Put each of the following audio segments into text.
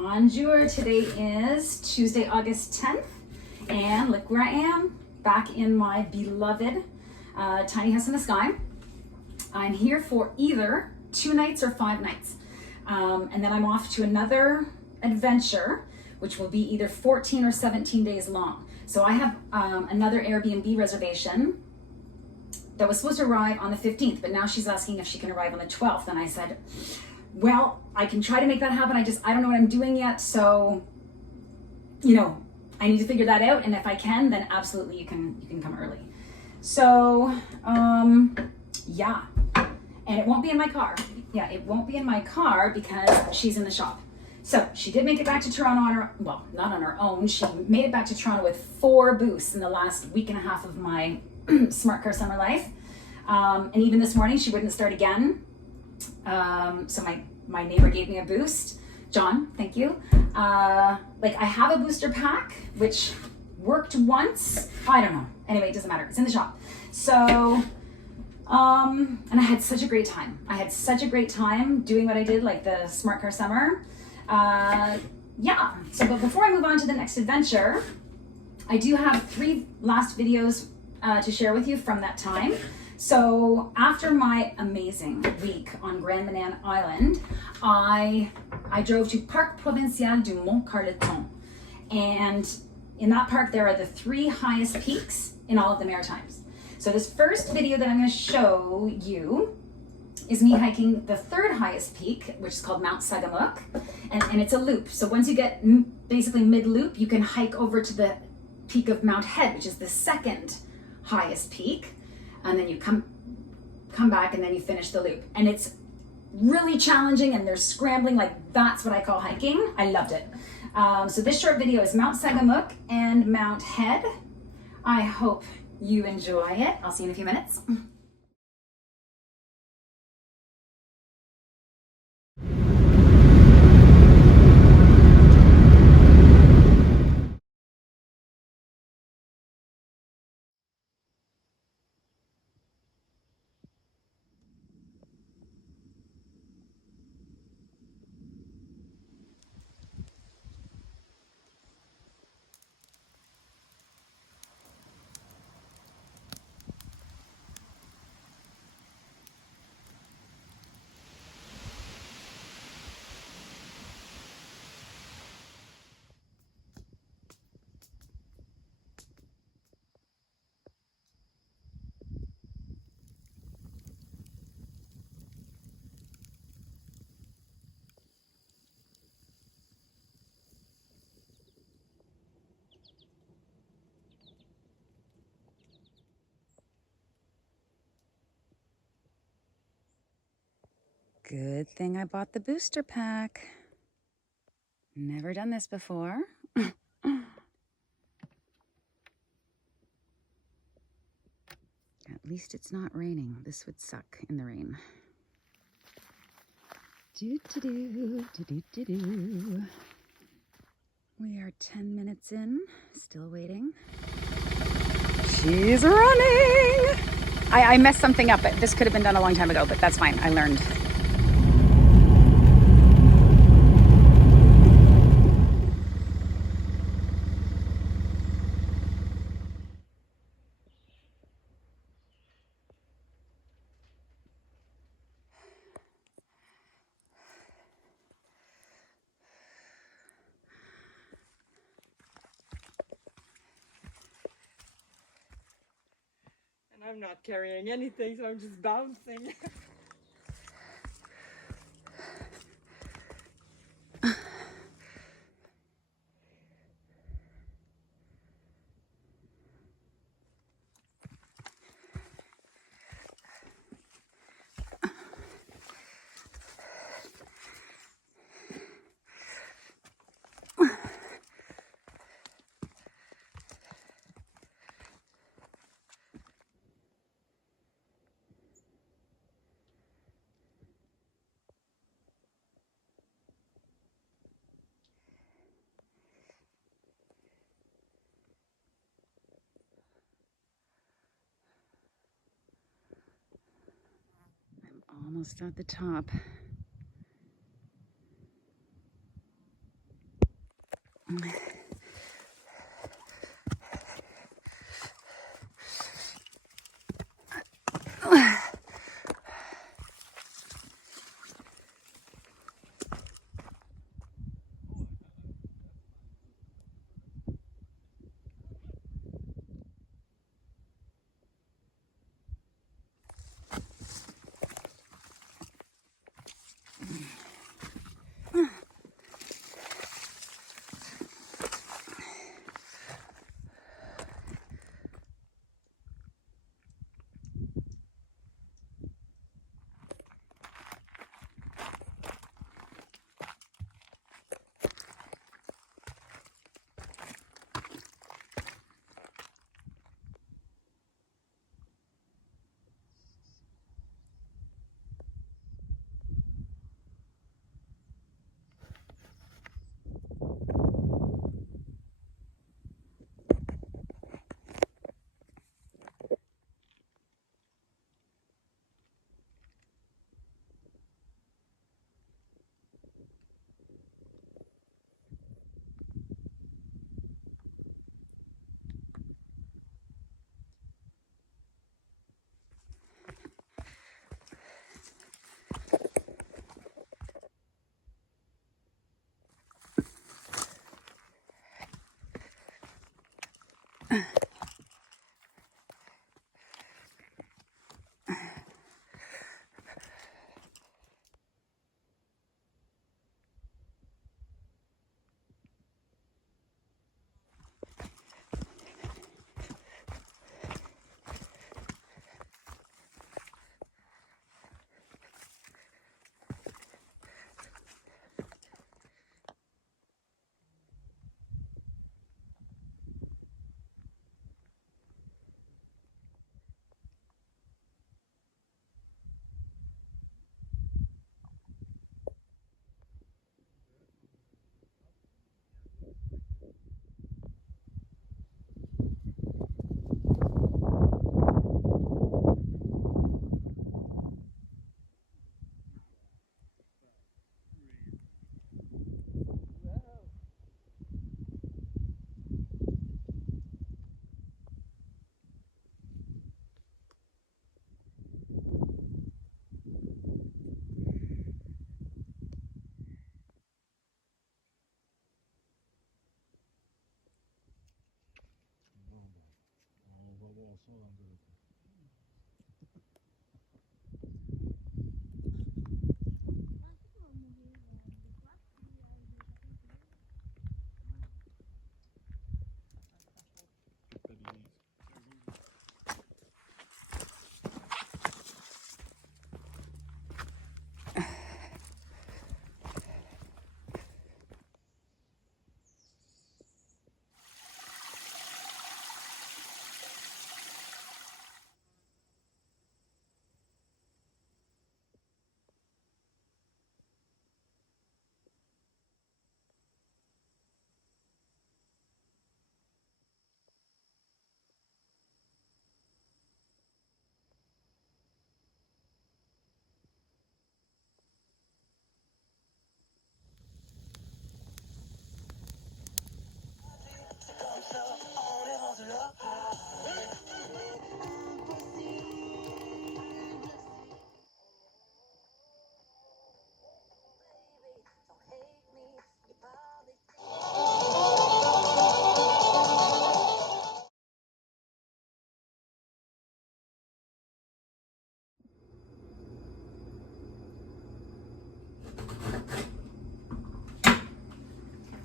Bonjour, today is Tuesday, August 10th, and look where I am, back in my beloved tiny house in the sky. I'm here for either 2 nights or 5 nights, and then I'm off to another adventure, which will be either 14 or 17 days long. So I have another Airbnb reservation that was supposed to arrive on the 15th, but now she's asking if she can arrive on the 12th, and I said, well, I can try to make that happen. I don't know what I'm doing yet. So, I need to figure that out. And if I can, then absolutely you can come early. So, yeah. And it won't be in my car. Yeah, it won't be in my car because she's in the shop. So she did make it back to Toronto on her, well, not on her own. She made it back to Toronto with 4 boosts in the last week and a half of my Smartcar summer life. And even this morning, she wouldn't start again. So my neighbor gave me a boost. John, thank you. I have a booster pack, which worked once. I don't know. Anyway, it doesn't matter. It's in the shop. So, and I had such a great time. I had such a great time doing what I did, like the Smartcar summer. Yeah. So, but before I move on to the next adventure, I do have 3 last videos to share with you from that time. So after my amazing week on Grand Manan Island, I drove to Parc Provincial du Mont Carleton. And in that park, there are the 3 highest peaks in all of the Maritimes. So this first video that I'm going to show you is me hiking the 3rd highest peak, which is called Mont Sagamook. And it's a loop. So once you get basically mid-loop, you can hike over to the peak of Mont Head, which is the 2nd highest peak. And then you come back and then you finish the loop. And it's really challenging and they're scrambling, like that's what I call hiking. I loved it. So this short video is Mont Sagamook and Mont Head. I hope you enjoy it. I'll see you in a few minutes. Good thing I bought the booster pack. Never done this before. At least it's not raining. This would suck in the rain. We are 10 minutes in, still waiting. She's running! I messed something up. This could have been done a long time ago, but that's fine. I learned. I'm not carrying anything, so I'm just bouncing. Almost at the top.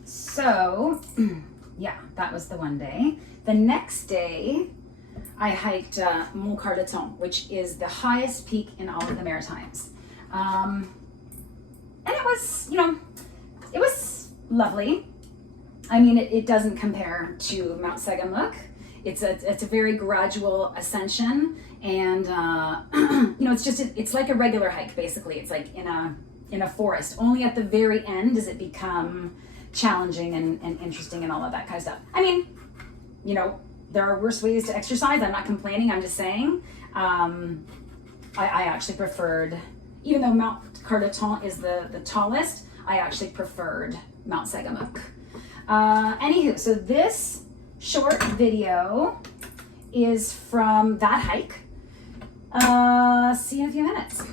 So, yeah, that was the one day. The next day, I hiked Mont Carleton, which is the highest peak in all of the Maritimes. And it was, it was lovely. I mean, it doesn't compare to Mont Sagamook. It's a very gradual ascension, and it's like a regular hike basically. It's like in a forest. Only at the very end does it become challenging and interesting and all of that kind of stuff. I mean, there are worse ways to exercise. I'm not complaining. I'm just saying. I actually preferred, even though Mont Carleton is the tallest, I actually preferred Mont Sagamook. Anywho, so this short video is from that hike. See you in a few minutes.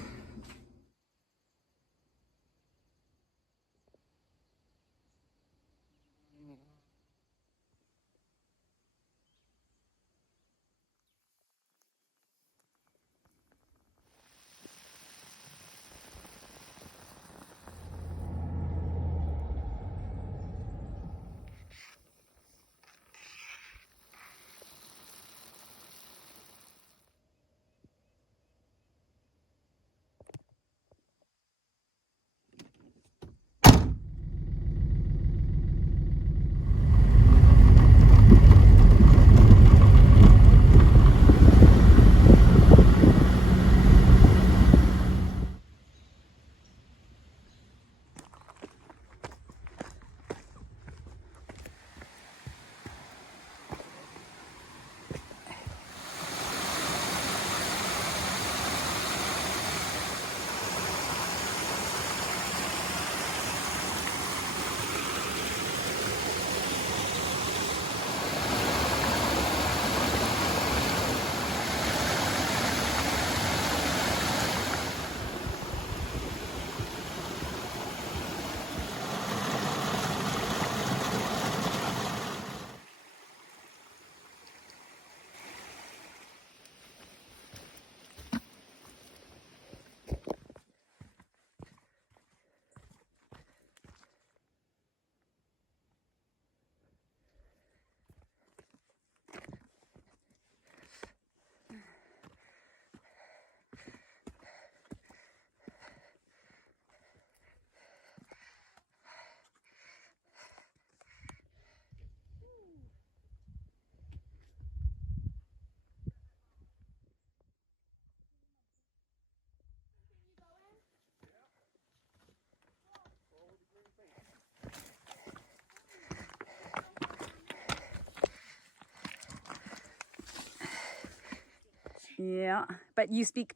Yeah, but you speak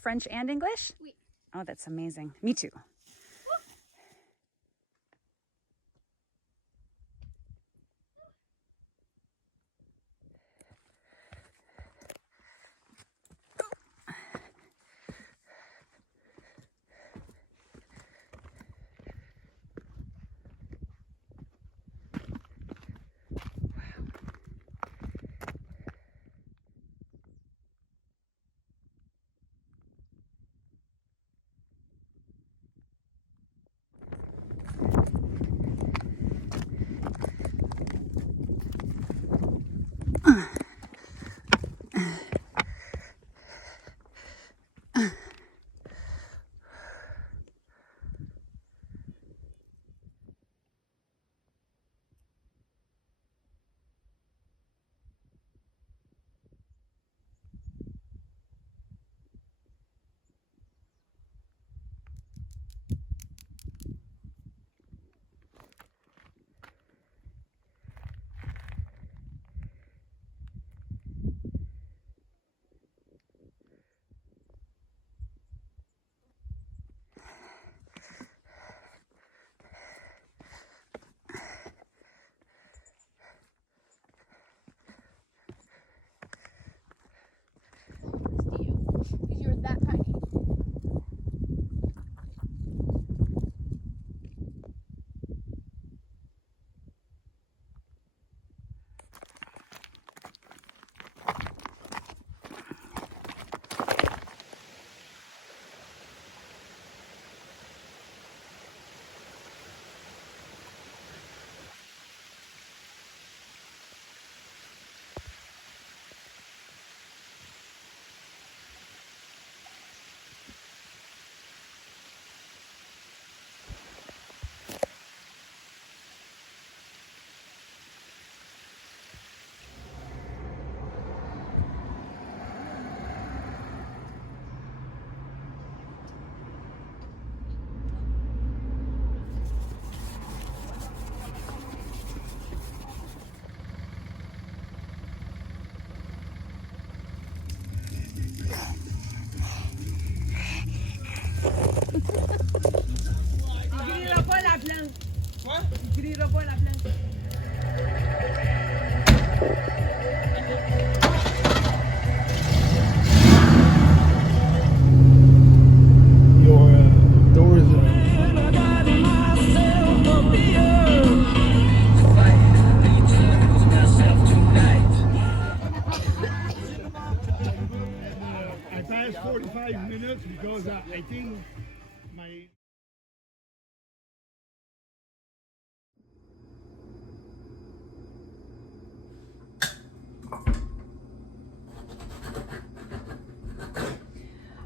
French and English? Oui. Oh, that's amazing. Me too. You're that tiny. Tu grilleras pas la plante. Quoi? Tu grilleras pas la plante. passed 45 minutes because I think my...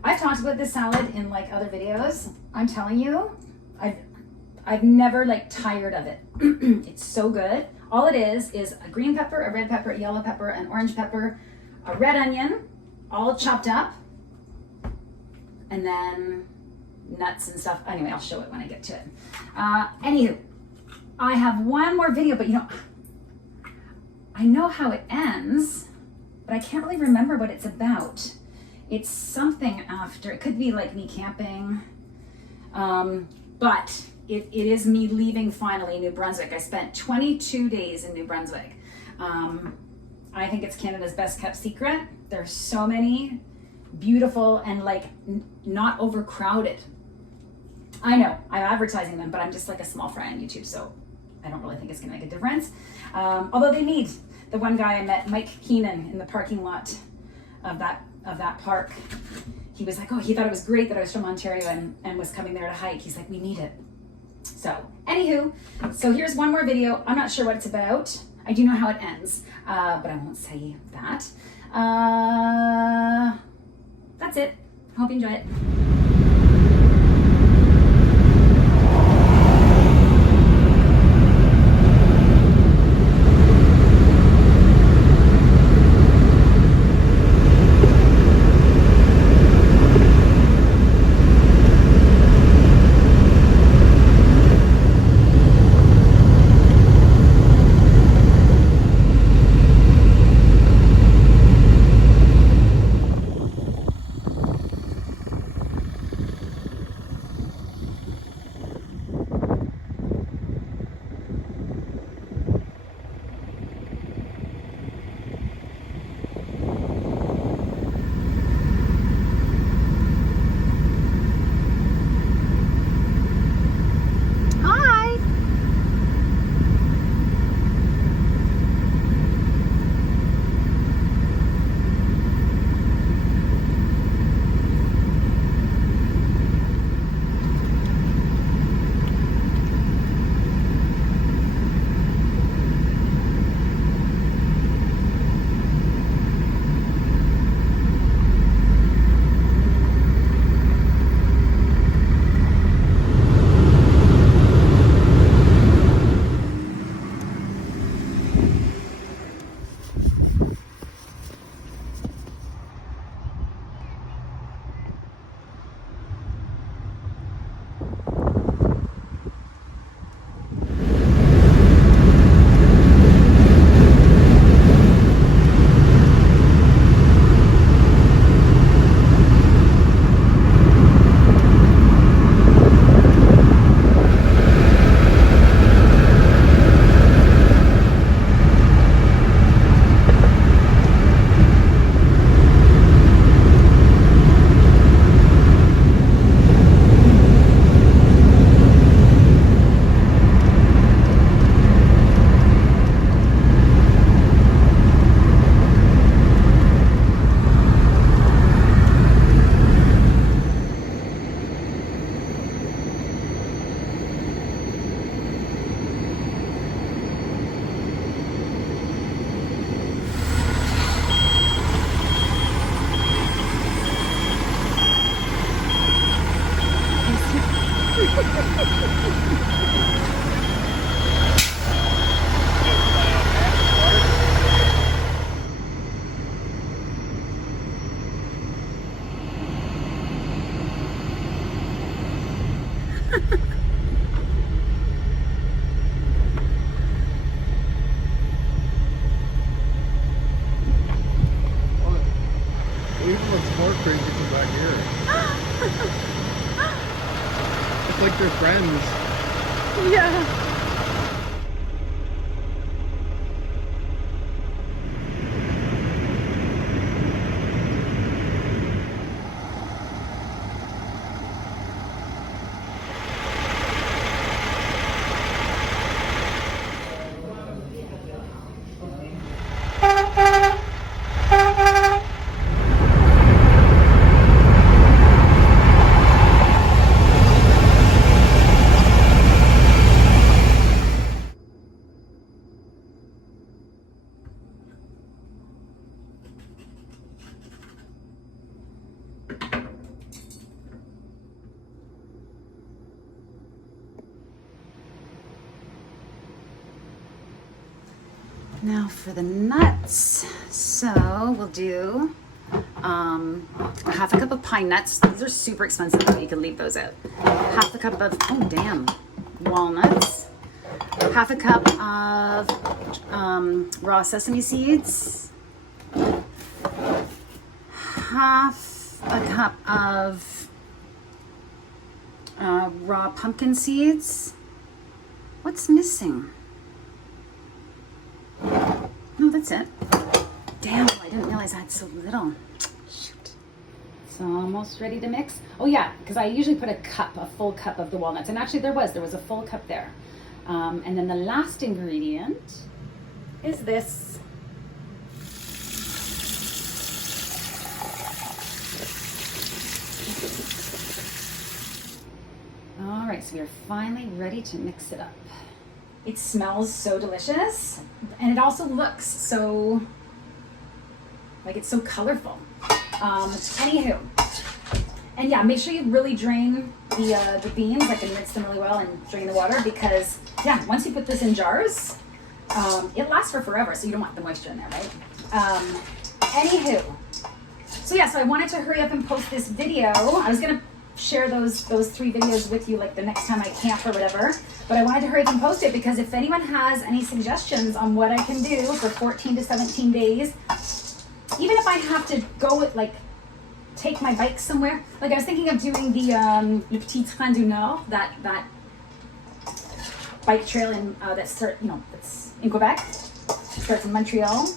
I've talked about this salad in like other videos. I'm telling you, I've never like tired of it. It's so good. All it is a green pepper, a red pepper, a yellow pepper, an orange pepper, a red onion, all chopped up, and then nuts and stuff. Anyway, I'll show it when I get to it. Anywho, I have one more video, but you know, I know how it ends, but I can't really remember what it's about. It's something after, it could be like me camping, but it is me leaving finally New Brunswick. I spent 22 days in New Brunswick. I think it's Canada's best kept secret. There's so many beautiful and like not overcrowded. I know I'm advertising them, but I'm just like a small fry on YouTube, so I don't really think it's gonna make a difference. Although they need. The one guy I met, Mike Keenan, in the parking lot of that park, he was like, oh, he thought it was great that I was from Ontario and was coming there to hike. He's like, we need it. So anywho, so here's one more video. I'm not sure what it's about. I do know how it ends, but I won't say that. That's it. Hope you enjoy it. Even looks more crazy from back here. It's like they're friends. Yeah. Now for the nuts. So we'll do half a cup of pine nuts. These are super expensive, but you can leave those out. Half a cup of, oh damn, walnuts. Half a cup of raw sesame seeds. Half a cup of raw pumpkin seeds. What's missing? No, that's it. Damn, I didn't realize I had so little. Shoot. So almost ready to mix. Oh yeah, because I usually put a full cup of the walnuts. And actually there was a full cup there. And then the last ingredient is this. All right, so we are finally ready to mix it up. It smells so delicious, and it also looks so, like it's so colorful. Anywho, and yeah, make sure you really drain the beans, like and rinse them really well and drain the water, because yeah, once you put this in jars, it lasts for forever, so you don't want the moisture in there, right? Anywho, so yeah, so I wanted to hurry up and post this video. I was gonna share those 3 videos with you like the next time I camp or whatever, but I wanted to hurry up and post it because if anyone has any suggestions on what I can do for 14 to 17 days, even if I have to go like take my bike somewhere, like I was thinking of doing the Le Petit Train du Nord, that bike trail in that's in Quebec. It starts in Montreal.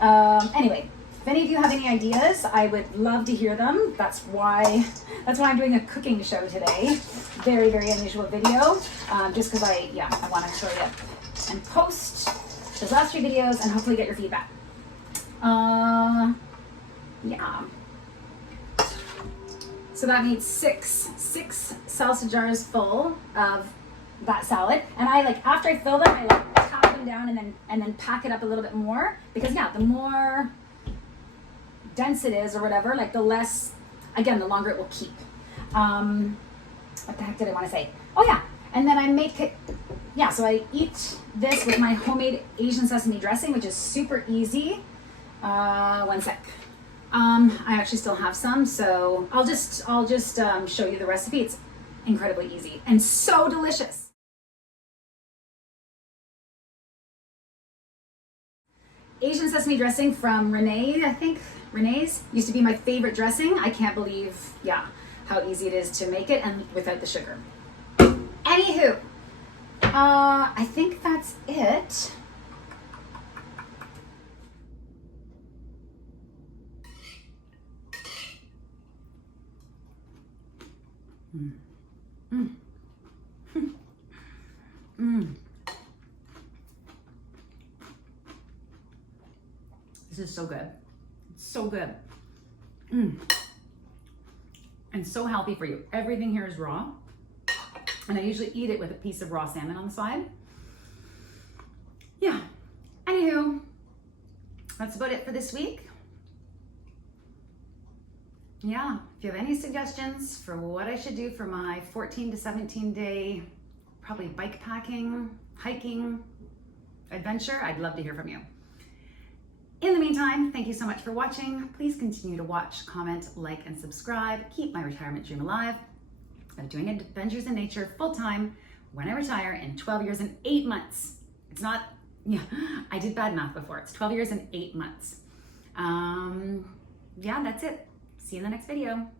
Anyway, if any of you have any ideas, I would love to hear them. That's why I'm doing a cooking show today. Very, very unusual video. Just because I want to hurry up and post those last 3 videos and hopefully get your feedback. Yeah. So that means six salsa jars full of that salad. And I after I fill them, I tap them down and then pack it up a little bit more, because yeah, the more dense it is or whatever, like the less, again, the longer it will keep. What the heck did I want to say? Oh yeah, and then I make it, yeah, so I eat this with my homemade Asian sesame dressing, which is super easy. One sec. I actually still have some, so I'll just show you the recipe. It's incredibly easy and so delicious. Asian sesame dressing from Renee, I think. Renee's used to be my favorite dressing. I can't believe, yeah, how easy it is to make it and without the sugar. Anywho, I think that's it. This is so good. It's so good. And so healthy for you. Everything here is raw. And I usually eat it with a piece of raw salmon on the side. Yeah. Anywho, that's about it for this week. Yeah, if you have any suggestions for what I should do for my 14 to 17 day, probably bikepacking, hiking adventure, I'd love to hear from you. In the meantime, thank you so much for watching. Please continue to watch, comment, like, and subscribe. Keep my retirement dream alive of doing adventures in nature full-time when I retire in 12 years and 8 months. It's not, yeah, I did bad math before. It's 12 years and 8 months. Yeah, that's it. See you in the next video.